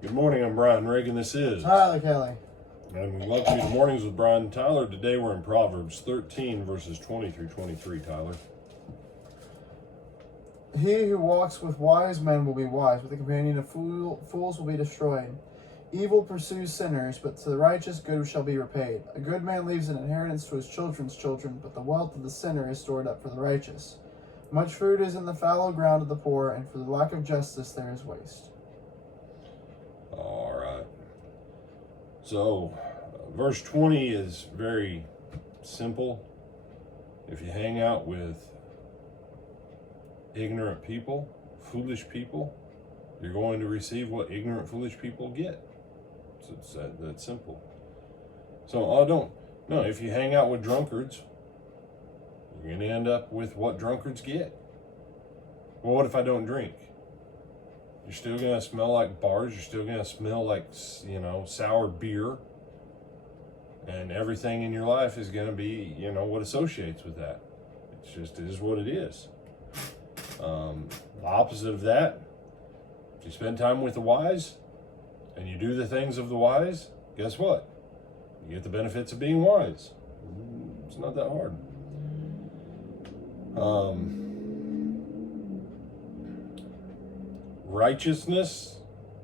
Good morning, I'm Brian Reagan. This is Tyler Kelly. And we love to be the mornings with Brian and Tyler. Today we're in Proverbs 13, verses 20 through 23, Tyler. He who walks with wise men will be wise, but the companion of fools will be destroyed. Evil pursues sinners, but to the righteous good shall be repaid. A good man leaves an inheritance to his children's children, but the wealth of the sinner is stored up for the righteous. Much fruit is in the fallow ground of the poor, and for the lack of justice there is waste. All right. So, verse 20 is very simple. If you hang out with ignorant people, foolish people, you're going to receive what ignorant, foolish people get. So it's that simple. So, if you hang out with drunkards, you're going to end up with what drunkards get. Well, what if I don't drink? You're still going to smell like bars. You're still going to smell like, sour beer. And everything in your life is going to be, what associates with that. It is what it is. The opposite of that, if you spend time with the wise and you do the things of the wise, guess what? You get the benefits of being wise. It's not that hard. Righteousness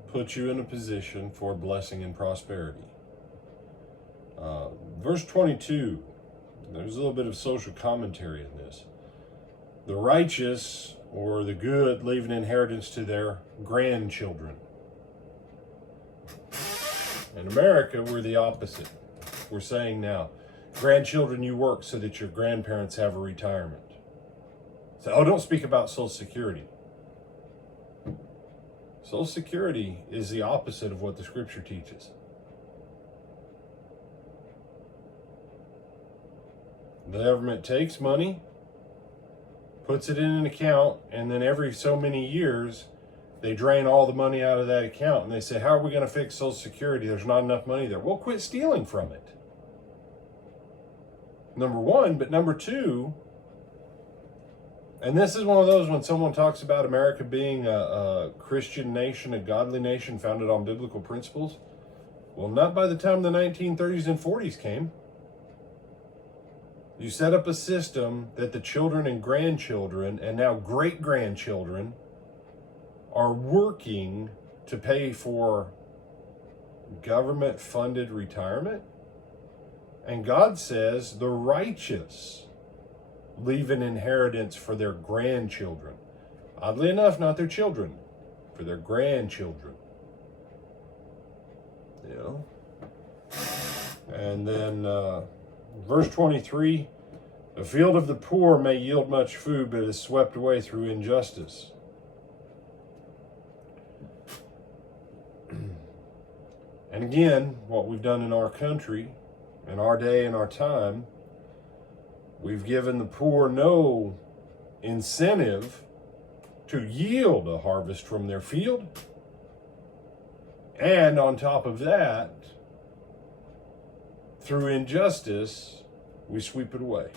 puts you in a position for blessing and prosperity. Verse 22, there's a little bit of social commentary in this. The righteous or the good leave an inheritance to their grandchildren. In America, we're the opposite. We're saying now, grandchildren, you work so that your grandparents have a retirement. So, don't speak about Social Security. Social Security is the opposite of what the Scripture teaches. The government takes money, puts it in an account, and then every so many years, they drain all the money out of that account, and they say, how are we going to fix Social Security? There's not enough money there. Well, quit stealing from it. Number one, but number two, and this is one of those when someone talks about America being a Christian nation, a godly nation founded on biblical principles. Well, not by the time the 1930s and 40s came. You set up a system that the children and grandchildren and now great-grandchildren are working to pay for government-funded retirement. And God says the righteous leave an inheritance for their grandchildren. Oddly enough, not their children, for their grandchildren. And then verse 23, the field of the poor may yield much food, but is swept away through injustice. And again, what we've done in our country, in our day and our time, we've given the poor no incentive to yield a harvest from their field. And on top of that, through injustice, we sweep it away.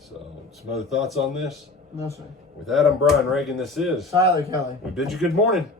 So, some other thoughts on this? No, sir. With that, I'm Brian Reagan. This is Tyler Kelly. We bid you good morning.